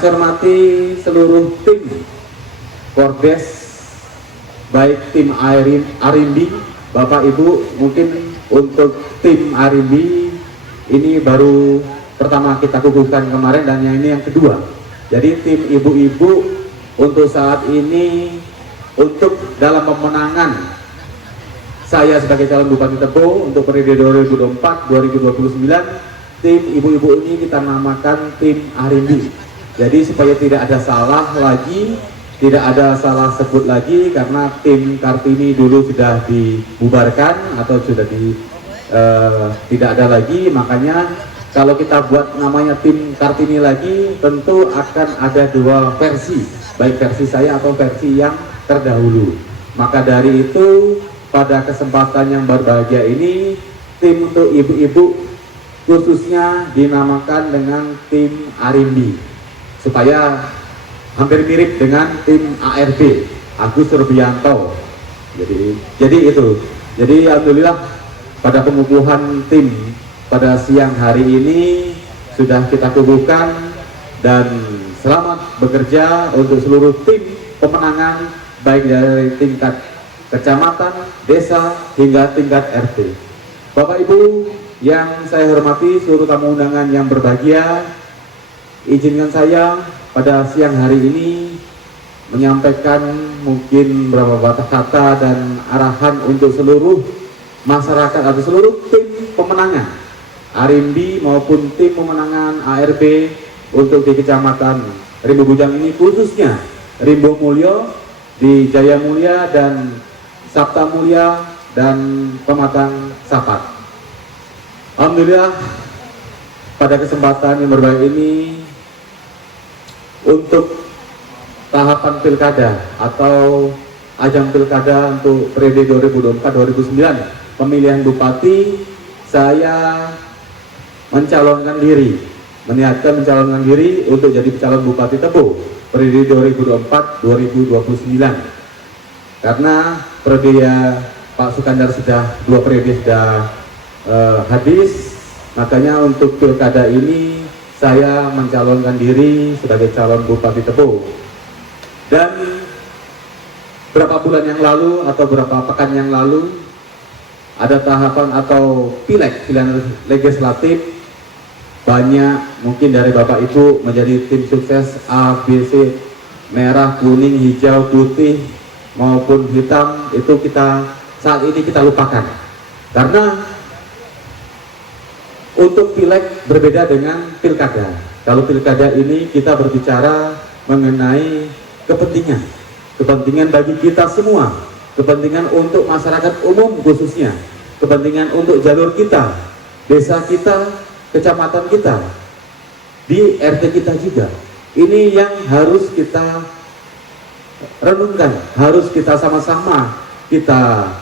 saya hormati seluruh tim Kordes, baik tim Arimbi, Bapak Ibu. Mungkin untuk tim Arimbi ini baru pertama kita kukuhkan kemarin, dan yang ini yang kedua. Jadi tim ibu-ibu untuk saat ini, untuk dalam pemenangan saya sebagai calon Bupati Tebo untuk periode 2024-2029, tim ibu-ibu ini kita namakan tim Arimbi. Jadi supaya tidak ada salah lagi, tidak ada salah sebut lagi, karena tim Kartini dulu sudah dibubarkan atau sudah tidak ada lagi. Makanya kalau kita buat namanya tim Kartini lagi, tentu akan ada dua versi, baik versi saya atau versi yang terdahulu. Maka dari itu, pada kesempatan yang berbahagia ini, tim untuk ibu-ibu khususnya dinamakan dengan tim Arimbi, supaya hampir mirip dengan tim ARB, Agus Rubianto. Jadi itu. Jadi alhamdulillah pada pengukuhan tim pada siang hari ini sudah kita kukuhkan, dan selamat bekerja untuk seluruh tim pemenangan, baik dari tingkat kecamatan, desa, hingga tingkat RT. Bapak Ibu yang saya hormati, seluruh tamu undangan yang berbahagia, izinkan saya pada siang hari ini menyampaikan mungkin beberapa kata dan arahan untuk seluruh masyarakat atau seluruh tim pemenangan Arimbi maupun tim pemenangan ARB untuk di Kecamatan Rimbo Bujang ini, khususnya Rimbo Mulyo, di Jaya Mulia dan Sabta Mulia dan Pematang Sapat. Alhamdulillah pada kesempatan yang berbahagia ini, untuk tahapan pilkada atau ajang pilkada untuk periode 2024-2029 pemilihan bupati, saya mencalonkan diri, meniatkan mencalonkan diri untuk jadi calon Bupati Tebo periode 2024-2029. Karena periode Pak Sukandar sudah dua periode sudah habis, makanya untuk pilkada ini saya mencalonkan diri sebagai calon Bupati Tebo. Dan berapa bulan yang lalu atau berapa pekan yang lalu ada tahapan atau pileg, pilihan legislatif, banyak mungkin dari Bapak Ibu menjadi tim sukses A, B, C, merah, kuning, hijau, putih maupun hitam, itu kita saat ini kita lupakan. Karena untuk pileg berbeda dengan pilkada. Kalau pilkada ini kita berbicara mengenai kepentingan bagi kita semua, kepentingan untuk masyarakat umum khususnya, kepentingan untuk jalur kita, desa kita, kecamatan kita, di RT kita juga. Ini yang harus kita renungkan, harus kita sama-sama kita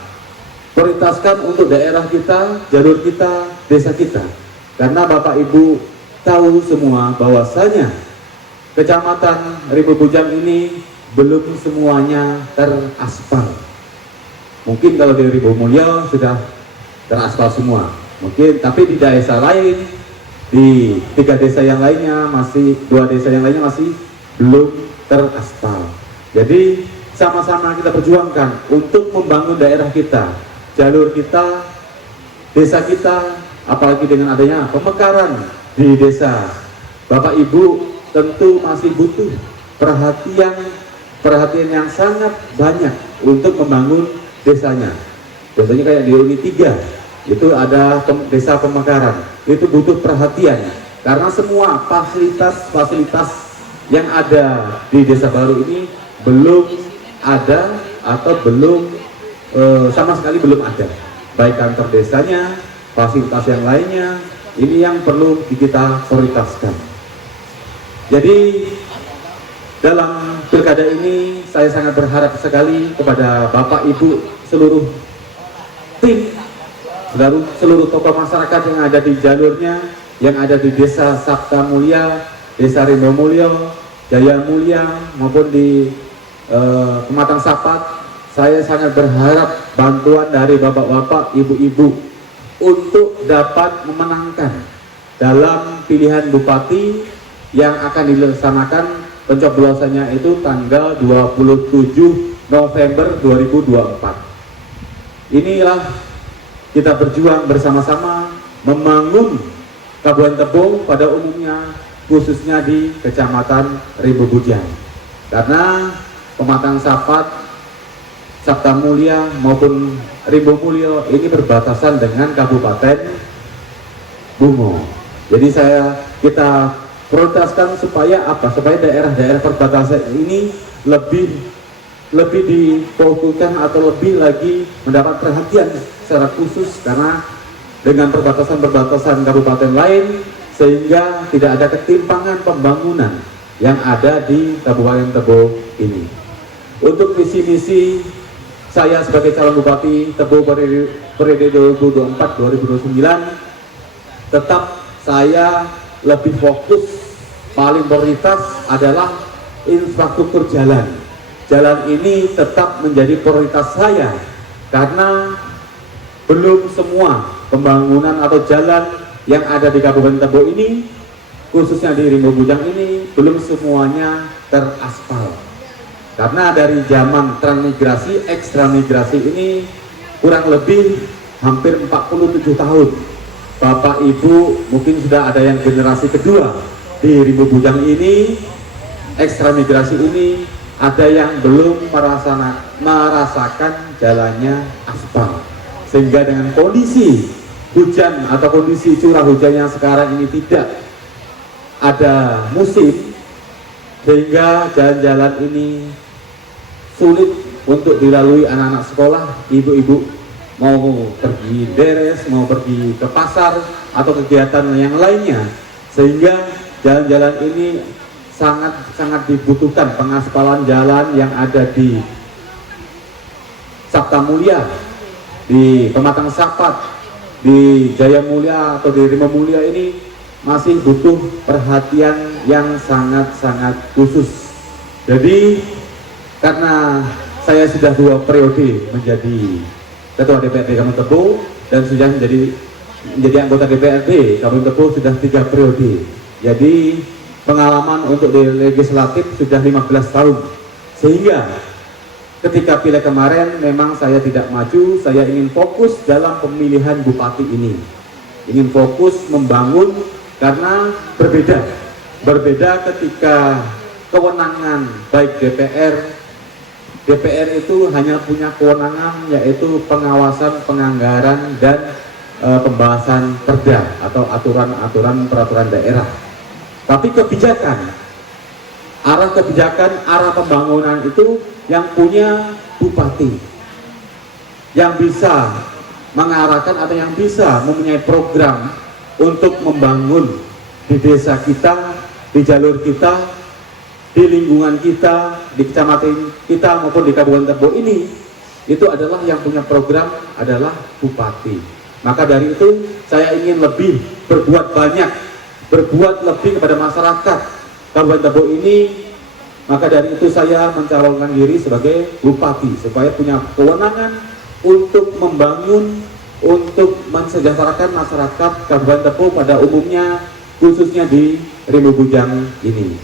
prioritaskan untuk daerah kita, jalur kita, desa kita. Karena Bapak Ibu tahu semua bahwasanya Kecamatan Rimbo Bujang ini belum semuanya teraspal. Mungkin kalau di Rimbo Mulyo sudah teraspal semua, mungkin, tapi di desa lain, di 3 desa yang lainnya masih, 2 desa yang lainnya masih belum teraspal. Jadi sama-sama kita perjuangkan untuk membangun daerah kita, jalur kita, desa kita, apalagi dengan adanya pemekaran di desa. Bapak Ibu tentu masih butuh perhatian yang sangat banyak untuk membangun desanya. Contohnya kayak di Uni 3 itu ada desa pemekaran, itu butuh perhatian karena semua fasilitas yang ada di desa baru ini belum ada atau belum sama sekali belum ada, baik kantor desanya, fasilitas yang lainnya, ini yang perlu kita prioritaskan. Jadi dalam pilkada ini saya sangat berharap sekali kepada Bapak Ibu seluruh tim, seluruh tokoh masyarakat yang ada di jalurnya, yang ada di desa Sabta Mulia, desa Rimbo Mulyo, Jaya Mulia maupun di Pematang Sapat. Saya sangat berharap bantuan dari bapak-bapak, ibu-ibu untuk dapat memenangkan dalam pilihan bupati yang akan dilaksanakan pencoblosannya itu tanggal 27 November 2024. Inilah kita berjuang bersama-sama membangun Kabupaten Tebo pada umumnya, khususnya di Kecamatan Rimbo Bujang. Karena Pematang Sapat, Sabta Mulia maupun Rimbo Mulyo ini berbatasan dengan Kabupaten Bungo. Jadi kita prioritaskan supaya apa? Supaya daerah-daerah perbatasan ini lebih difokuskan atau lebih lagi mendapat perhatian secara khusus, karena dengan perbatasan kabupaten lain sehingga tidak ada ketimpangan pembangunan yang ada di Kabupaten Tebo ini. Untuk visi-misi saya sebagai calon Bupati Tebo periode 2024-2029, tetap saya lebih fokus, paling prioritas adalah infrastruktur jalan. Jalan ini tetap menjadi prioritas saya, karena belum semua pembangunan atau jalan yang ada di Kabupaten Tebo ini, khususnya di Rimbo Bujang ini, belum semuanya teraspal. Karena dari zaman transmigrasi, ekstramigrasi ini kurang lebih hampir 47 tahun. Bapak Ibu mungkin sudah ada yang generasi kedua di Rimbo Bujang ini, ekstramigrasi ini, ada yang belum merasakan jalannya aspal. Sehingga dengan kondisi hujan atau kondisi curah hujan yang sekarang ini tidak ada musim, sehingga jalan-jalan ini sulit untuk dilalui anak-anak sekolah, ibu-ibu mau pergi beres, mau pergi ke pasar atau kegiatan yang lainnya, sehingga jalan-jalan ini sangat dibutuhkan pengaspalan jalan yang ada di Sabta Mulia, di Pematang Sapat, di Jaya Mulia atau di Rimbo Mulia ini masih butuh perhatian yang sangat-sangat khusus. Jadi karena saya sudah 2 periode menjadi Ketua DPRD Kabupaten Tebo dan sudah menjadi anggota DPRD Kabupaten Tebo sudah 3 periode. Jadi pengalaman untuk di legislatif sudah 15 tahun. Sehingga ketika pileg kemarin memang saya tidak maju, saya ingin fokus dalam pemilihan bupati ini. Ingin fokus membangun, karena berbeda ketika kewenangan baik DPR itu hanya punya kewenangan yaitu pengawasan penganggaran dan pembahasan perda atau aturan-aturan peraturan daerah. Tapi arah kebijakan, arah pembangunan itu yang punya bupati, yang bisa mengarahkan atau yang bisa mempunyai program untuk membangun di desa kita, di jalur kita, di lingkungan kita, di kecamatan kita maupun di Kabupaten Tebo ini, itu adalah yang punya program adalah bupati. Maka dari itu saya ingin lebih berbuat banyak, berbuat lebih kepada masyarakat Kabupaten Tebo ini. Maka dari itu saya mencalonkan diri sebagai bupati supaya punya kewenangan untuk membangun, untuk mensejahterakan masyarakat Kabupaten Tebo pada umumnya, khususnya di Rimbo Bujang ini.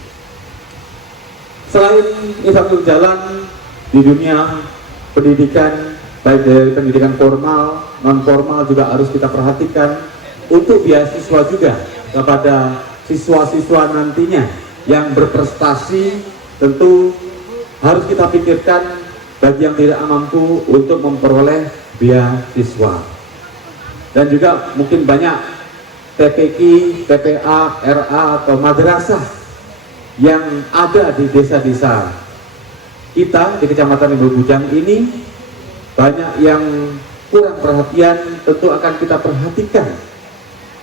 Selain infrastruktur jalan, di dunia pendidikan, baik dari pendidikan formal, non formal juga harus kita perhatikan untuk beasiswa juga kepada siswa-siswa nantinya yang berprestasi. Tentu harus kita pikirkan bagi yang tidak mampu untuk memperoleh beasiswa. Dan juga mungkin banyak TPQ, TPA, RA atau madrasah yang ada di desa-desa kita di Kecamatan Rimbo Bujang ini, banyak yang kurang perhatian. Tentu akan kita perhatikan,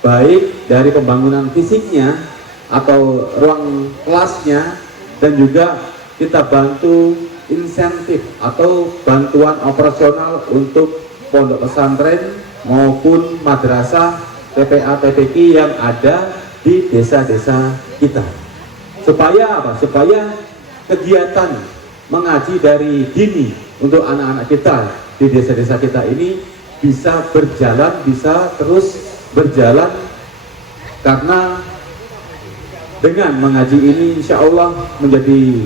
baik dari pembangunan fisiknya atau ruang kelasnya, dan juga kita bantu insentif atau bantuan operasional untuk pondok pesantren maupun madrasah, TPA, TPQ yang ada di desa-desa kita. Supaya apa? Supaya kegiatan mengaji dari dini untuk anak-anak kita di desa-desa kita ini bisa berjalan, bisa terus berjalan, karena dengan mengaji ini insya Allah menjadi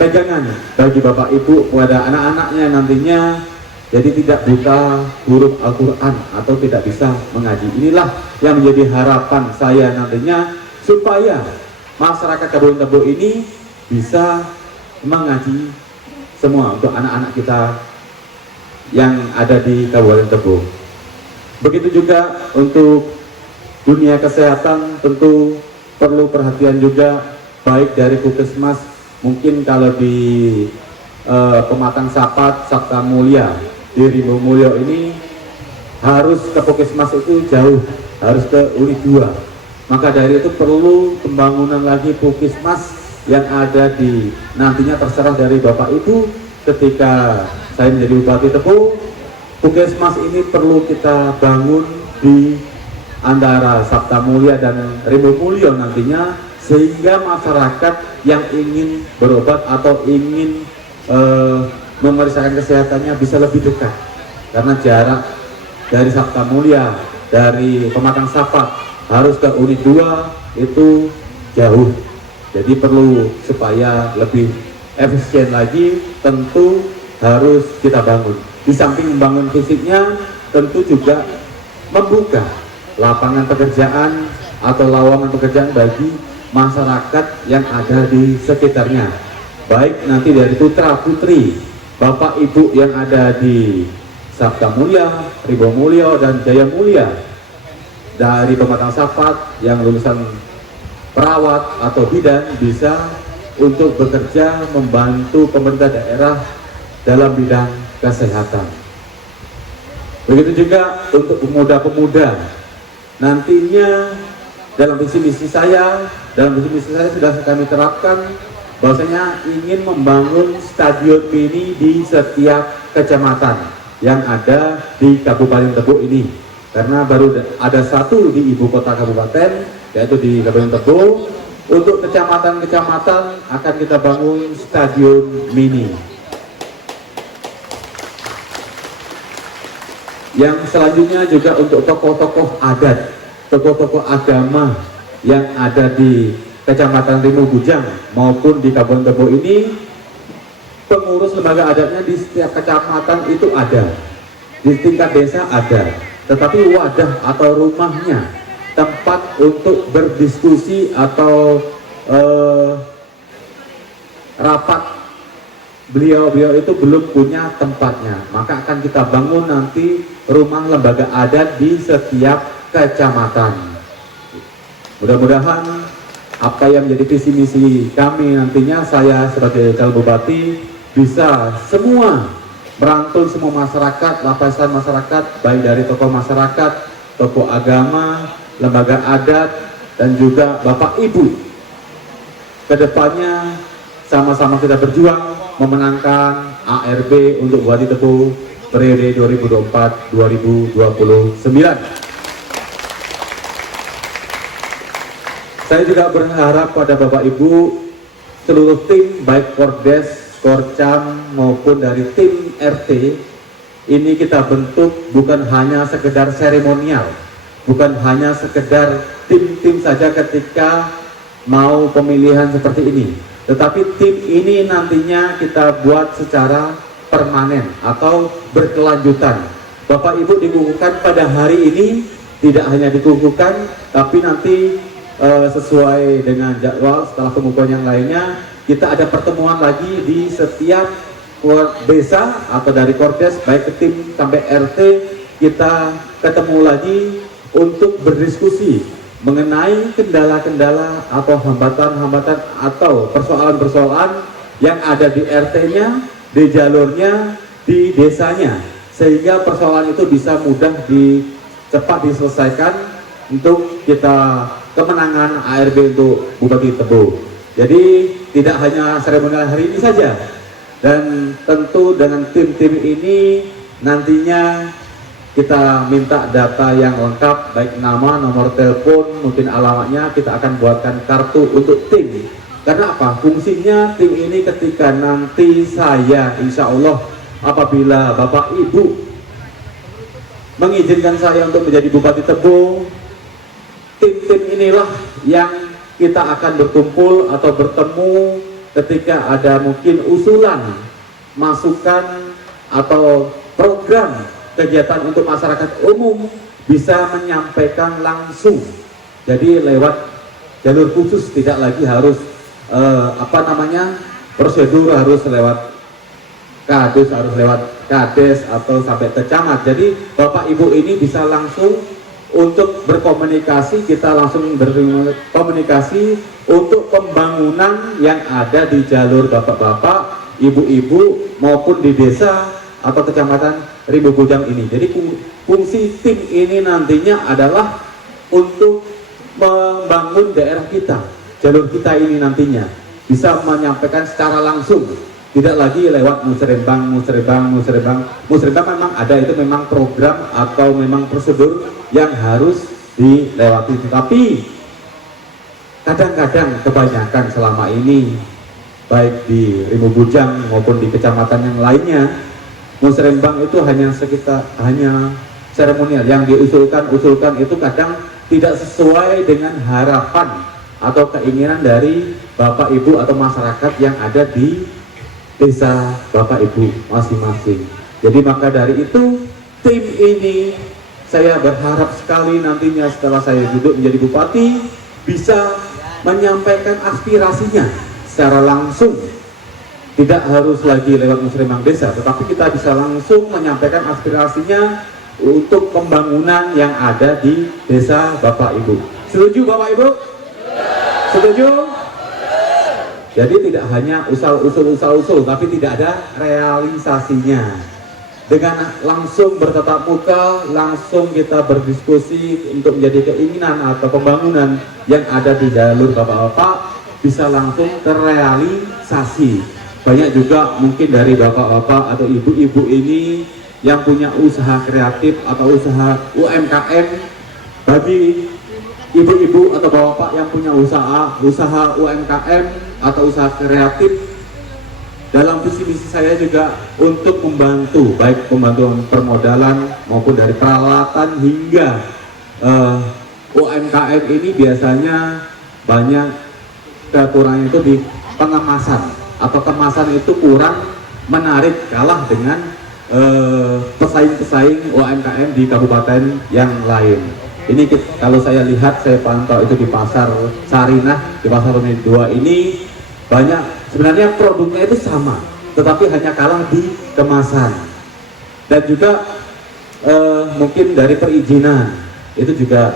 pegangan bagi Bapak Ibu kepada anak-anaknya nantinya, jadi tidak buta huruf Al-Quran atau tidak bisa mengaji. Inilah yang menjadi harapan saya nantinya, supaya masyarakat Kabupaten Tebo ini bisa mengaji semua untuk anak-anak kita yang ada di Kabupaten Tebo. Begitu juga untuk dunia kesehatan, tentu perlu perhatian juga baik dari Puskesmas. Mungkin kalau di Pematang Sapat, Sabta Mulia, di Rimbo Mulyo ini harus ke Puskesmas itu jauh, harus ke Unit 2. Maka dari itu perlu pembangunan lagi Puskesmas yang ada di, nantinya terserah dari Bapak Ibu ketika saya menjadi Bupati Tebo. Puskesmas ini perlu kita bangun di antara Sabta Mulia dan Rimbo Mulyo nantinya, sehingga masyarakat yang ingin berobat atau ingin memeriksakan kesehatannya bisa lebih dekat, karena jarak dari Sabta Mulia, dari Pematang Sapat harus ke Unit 2 itu jauh. Jadi perlu supaya lebih efisien lagi, tentu harus kita bangun. Di samping membangun fisiknya, tentu juga membuka lapangan pekerjaan atau lowongan pekerjaan bagi masyarakat yang ada di sekitarnya, baik nanti dari putra putri Bapak Ibu yang ada di Sabta Mulia, Rimbo Mulyo dan Jaya Mulia, dari Pematang Sapat yang lulusan perawat atau bidan, bisa untuk bekerja membantu pemerintah daerah dalam bidang kesehatan. Begitu juga untuk pemuda-pemuda, nantinya dalam visi misi saya sudah kami terapkan bahwasanya ingin membangun stadion mini di setiap kecamatan yang ada di Kabupaten Tebo ini, karena baru ada satu di ibu kota kabupaten, yaitu di Kabupaten Tebo. Untuk kecamatan-kecamatan akan kita bangun stadion mini. Yang selanjutnya juga untuk tokoh-tokoh adat, tokoh-tokoh agama yang ada di Kecamatan Rimbo Bujang maupun di Kabupaten Tebo ini, pengurus lembaga adatnya di setiap kecamatan itu ada, di tingkat desa ada, tetapi wadah atau rumahnya, tempat untuk berdiskusi atau rapat, beliau itu belum punya tempatnya. Maka akan kita bangun nanti rumah lembaga adat di setiap kecamatan. Mudah-mudahan apa yang menjadi visi misi kami nantinya, saya sebagai calon bupati bisa semua merangkul semua masyarakat, lapisan masyarakat, baik dari tokoh masyarakat, tokoh agama, lembaga adat, dan juga Bapak Ibu. Kedepannya sama-sama kita berjuang memenangkan ARB untuk Bupati Tebo periode 2024-2029. Saya juga berharap pada Bapak Ibu, seluruh tim baik Kordes, Korcam maupun dari tim RT ini kita bentuk bukan hanya sekedar seremonial, bukan hanya sekedar tim-tim saja ketika mau pemilihan seperti ini, tetapi tim ini nantinya kita buat secara permanen atau berkelanjutan. Bapak Ibu dikukuhkan pada hari ini, tidak hanya dikukuhkan, tapi nanti sesuai dengan jadwal setelah pengukuhan yang lainnya, kita ada pertemuan lagi di setiap desa atau dari Kordes baik ke tim sampai RT, kita ketemu lagi untuk berdiskusi mengenai kendala-kendala atau hambatan-hambatan atau persoalan-persoalan yang ada di RT-nya, di jalurnya, di desanya, sehingga persoalan itu bisa mudah cepat diselesaikan untuk kita kemenangan ARB untuk Bupati Tebo. Jadi tidak hanya seremonial hari ini saja, dan tentu dengan tim-tim ini nantinya kita minta data yang lengkap, baik nama, nomor telepon, mungkin alamatnya. Kita akan buatkan kartu untuk tim. Karena apa? Fungsinya tim ini ketika nanti saya insya Allah apabila Bapak Ibu mengizinkan saya untuk menjadi Bupati Tebo, tim-tim inilah yang kita akan berkumpul atau bertemu ketika ada mungkin usulan, masukan atau program kegiatan untuk masyarakat umum bisa menyampaikan langsung. Jadi lewat jalur khusus, tidak lagi harus prosedur harus lewat kadus, harus lewat kades atau sampai ke camat. Jadi Bapak Ibu ini bisa langsung untuk berkomunikasi, kita langsung berkomunikasi untuk pembangunan yang ada di jalur bapak-bapak, ibu-ibu maupun di desa atau kecamatan Rimbo Bujang ini. Jadi fungsi tim ini nantinya adalah untuk membangun daerah kita, jalur kita ini nantinya bisa menyampaikan secara langsung, tidak lagi lewat musrembang memang ada, itu memang program atau memang prosedur yang harus dilewati. Tapi kadang-kadang kebanyakan selama ini baik di Rimbo Bujang maupun di kecamatan yang lainnya, musrembang itu hanya seremonial yang diusulkan itu kadang tidak sesuai dengan harapan atau keinginan dari Bapak Ibu atau masyarakat yang ada di desa Bapak Ibu masing-masing. Jadi maka dari itu tim ini saya berharap sekali nantinya setelah saya duduk menjadi bupati bisa menyampaikan aspirasinya secara langsung. Tidak harus lagi lewat musrembang desa, tetapi kita bisa langsung menyampaikan aspirasinya untuk pembangunan yang ada di desa Bapak Ibu. Setuju Bapak Ibu? Setuju? Jadi tidak hanya usul, tapi tidak ada realisasinya. Dengan langsung bertatap muka, langsung kita berdiskusi untuk menjadi keinginan atau pembangunan yang ada di jalur bapak-bapak bisa langsung terrealisasi. Banyak juga mungkin dari bapak-bapak atau ibu-ibu ini yang punya usaha kreatif atau usaha UMKM. Bagi ibu-ibu atau bapak yang punya usaha UMKM atau usaha kreatif, dalam visi misi saya juga untuk membantu, baik pembantuan permodalan maupun dari peralatan hingga UMKM ini biasanya banyak kekurangan itu di pengemasan atau kemasan itu kurang menarik, kalah dengan pesaing-pesaing UMKM di kabupaten yang lain. Ini kalau saya lihat, saya pantau itu di pasar Sarinah, di pasar Unit 2 ini banyak sebenarnya produknya itu sama, tetapi hanya kalah di kemasan. Dan juga mungkin dari perizinan itu juga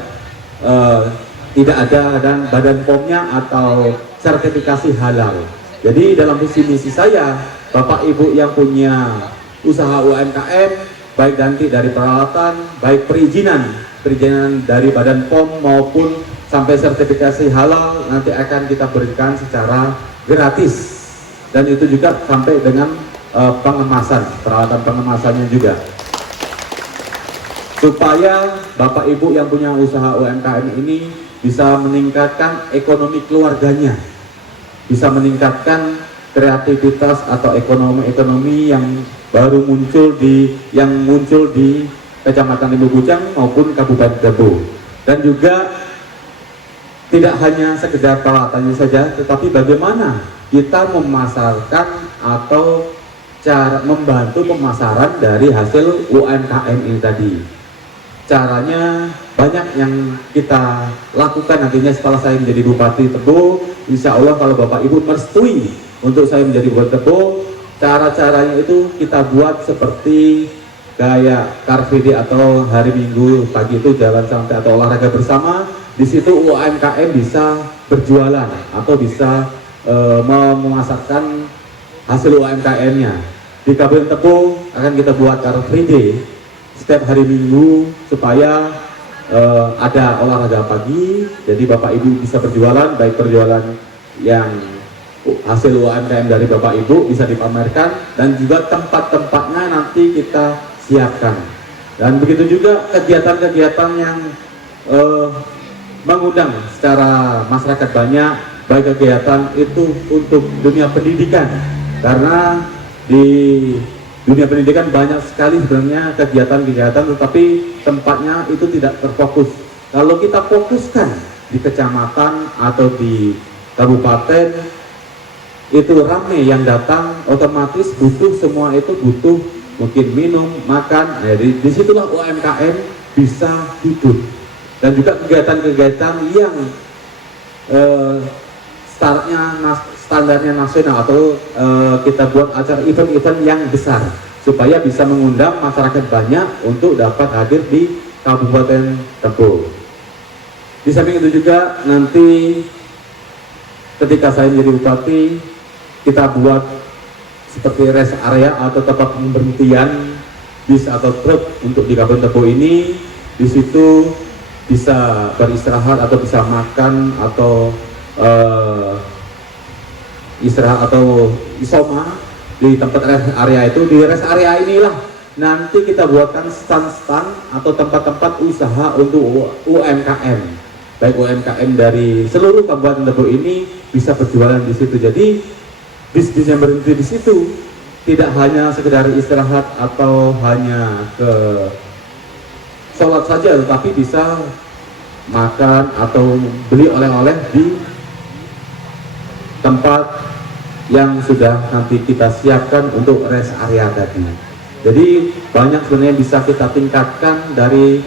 tidak ada, dan badan POM-nya atau sertifikasi halal. Jadi dalam visi misi saya, Bapak Ibu yang punya usaha UMKM, baik nanti dari peralatan, baik perizinan dari badan POM maupun sampai sertifikasi halal nanti akan kita berikan secara gratis, dan itu juga sampai dengan pengemasan, peralatan pengemasannya juga, supaya Bapak Ibu yang punya usaha UMKM ini bisa meningkatkan ekonomi keluarganya, bisa meningkatkan kreativitas atau ekonomi yang baru muncul di Kecamatan Rimbo Bujang maupun Kabupaten Debo. Dan juga tidak hanya sekedar peralatannya saja, tetapi bagaimana kita memasarkan atau cara membantu pemasaran dari hasil UMKM ini tadi. Caranya banyak yang kita lakukan nantinya setelah saya menjadi Bupati Tebo. Insya Allah kalau Bapak Ibu merestui untuk saya menjadi Bupati Tebo, cara-caranya itu kita buat seperti kayak Car Free Day atau hari Minggu pagi itu jalan santai atau olahraga bersama. Di situ UMKM bisa berjualan atau bisa memasarkan hasil UMKM-nya. Di Kabupaten Tebo akan kita buat Car Free Day setiap hari Minggu supaya ada olahraga pagi. Jadi Bapak Ibu bisa berjualan, baik perjualan yang hasil UMKM dari Bapak Ibu bisa dipamerkan, dan juga tempat-tempatnya nanti kita siapkan. Dan begitu juga kegiatan-kegiatan yang mengundang secara masyarakat banyak, baik kegiatan itu untuk dunia pendidikan, karena di dunia pendidikan banyak sekali sebenarnya kegiatan-kegiatan, tetapi tempatnya itu tidak terfokus. Kalau kita fokuskan di kecamatan atau di kabupaten itu ramai yang datang, otomatis butuh semua itu, butuh mungkin minum, makan. Nah, disitulah UMKM bisa hidup. Dan juga kegiatan-kegiatan yang standarnya nasional, atau kita buat acara event-event yang besar supaya bisa mengundang masyarakat banyak untuk dapat hadir di Kabupaten Tebo. Di samping itu juga nanti ketika saya menjadi bupati, kita buat seperti rest area atau tempat pemberhentian bis atau truk untuk di Kabupaten Tebo ini. Di situ bisa beristirahat atau bisa makan atau istirahat atau isoma di tempat rest area itu. Di rest area inilah nanti kita buatkan stand-stand atau tempat-tempat usaha untuk UMKM, baik UMKM dari seluruh Kabupaten Tebo ini bisa berjualan di situ. Jadi bisnis yang berhenti di situ tidak hanya sekedar istirahat atau hanya ke sholat saja, tetapi bisa makan atau beli oleh-oleh di tempat yang sudah nanti kita siapkan untuk rest area tadi. Jadi banyak sebenarnya bisa kita tingkatkan dari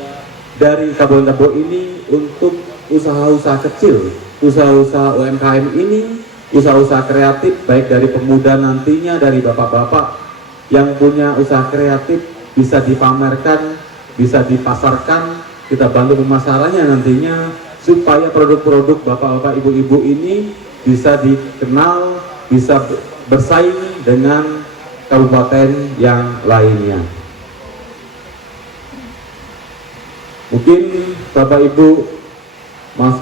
Kabupaten Tebo ini untuk usaha-usaha kecil, usaha-usaha UMKM ini, usaha-usaha kreatif, baik dari pemuda nantinya, dari bapak-bapak yang punya usaha kreatif bisa dipamerkan, bisa dipasarkan, kita bantu pemasarannya nantinya supaya produk-produk bapak-bapak, ibu-ibu ini bisa dikenal, bisa bersaing dengan kabupaten yang lainnya. Mungkin Bapak Ibu Mas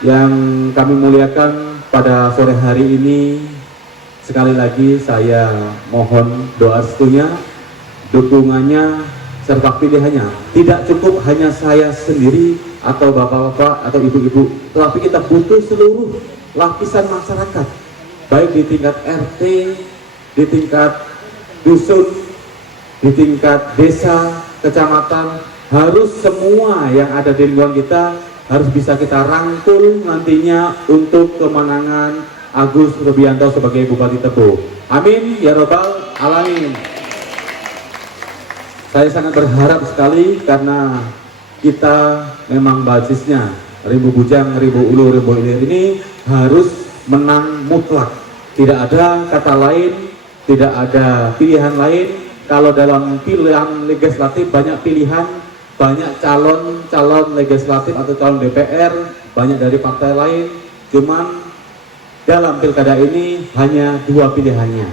yang kami muliakan, pada sore hari ini sekali lagi saya mohon doa restunya, dukungannya serta pilihannya. Tidak cukup hanya saya sendiri atau bapak-bapak atau ibu-ibu, tetapi kita butuh seluruh lapisan masyarakat, baik di tingkat RT, di tingkat dusun, di tingkat desa, kecamatan. Harus semua yang ada di lingkungan kita harus bisa kita rangkul nantinya untuk kemenangan Agus Rubianto sebagai Bupati Tebo. Amin ya robbal alamin. Saya sangat berharap sekali karena kita memang basisnya Rimbu Bujang, Rimbu Ulu, Rimbu Ilir ini harus menang mutlak. Tidak ada kata lain, tidak ada pilihan lain. Kalau dalam pilihan legislatif banyak pilihan, banyak calon legislatif atau calon DPR, banyak dari partai lain. Cuman dalam pilkada ini hanya dua pilihannya,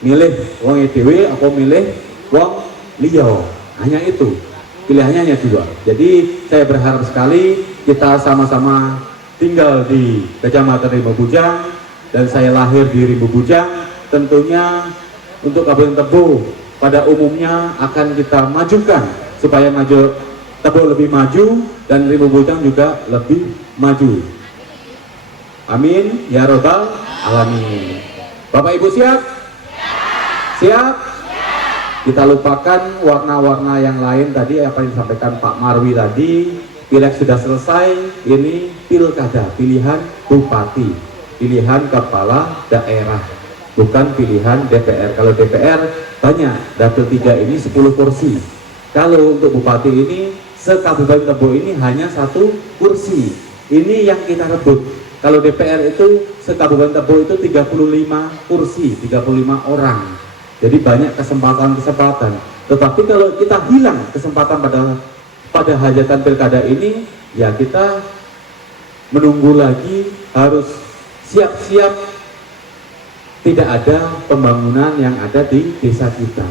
milih wong EDW atau milih wong liyo. Hanya itu pilihannya, hanya dua. Jadi saya berharap sekali kita sama-sama tinggal di Kecamatan Rimbu Bujang, dan saya lahir di Rimbu Bujang. Tentunya untuk Kabupaten Tebo pada umumnya akan kita majukan supaya Tebo lebih maju dan Rimbu Bujang juga lebih maju. Amin ya robbal alamin. Bapak Ibu siap? Siap? Kita lupakan warna-warna yang lain tadi, apa yang disampaikan Pak Marwi tadi. Pileg sudah selesai, ini pilkada, pilihan bupati, pilihan kepala daerah, bukan pilihan DPR. Kalau DPR banyak, dapil 3 ini 10 kursi. Kalau untuk bupati ini, se-Kabupaten Tebo ini hanya 1 kursi. Ini yang kita rebut. Kalau DPR itu, se-Kabupaten Tebo itu 35 kursi, 35 orang. Jadi banyak kesempatan-kesempatan. Tetapi kalau kita hilang kesempatan pada hajatan pilkada ini, ya kita menunggu lagi, harus siap-siap. Tidak ada pembangunan yang ada di desa kita.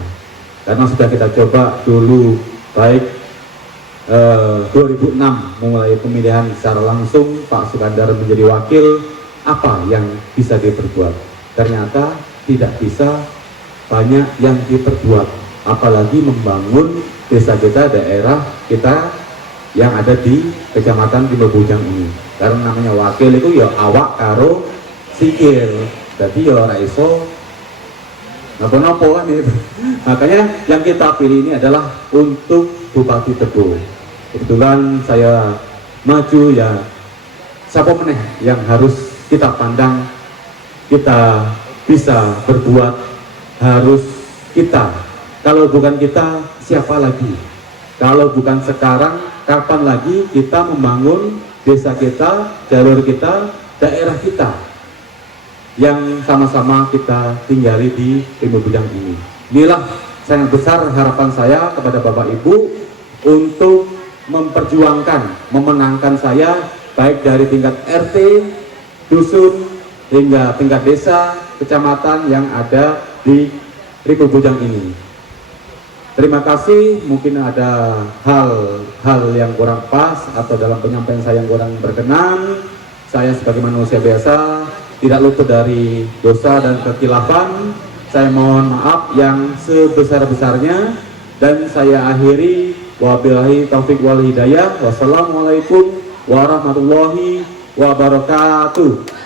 Karena sudah kita coba dulu, baik 2006 mulai pemilihan secara langsung, Pak Sukandar menjadi wakil, apa yang bisa diperbuat? Ternyata tidak bisa banyak yang diperbuat, apalagi membangun desa kita, daerah kita yang ada di Kecamatan Rimbu Bujang ini. Karena namanya wakil itu ya awak karo sikil, jadi ya ora iso napa-napa kan itu. Makanya yang kita pilih ini adalah untuk Bupati Tebo. Kebetulan saya maju ya Siapa meneh yang harus kita pandang, kita bisa berbuat, harus kita. Kalau bukan kita, siapa lagi? Kalau bukan sekarang, kapan lagi kita membangun desa kita, jalur kita, daerah kita yang sama-sama kita tinggali di Rimba Bujang ini. Inilah sangat besar harapan saya kepada Bapak Ibu untuk memperjuangkan, memenangkan saya baik dari tingkat RT, dusun, hingga tingkat desa, kecamatan yang ada di Rimba Bujang ini. Terima kasih. Mungkin ada hal-hal yang kurang pas atau dalam penyampaian saya yang kurang berkenan. Saya sebagai manusia biasa tidak luput dari dosa dan kekilafan. Saya mohon maaf yang sebesar-besarnya dan saya akhiri. Wabillahi taufiq wal hidayah. Wassalamualaikum warahmatullahi wabarakatuh.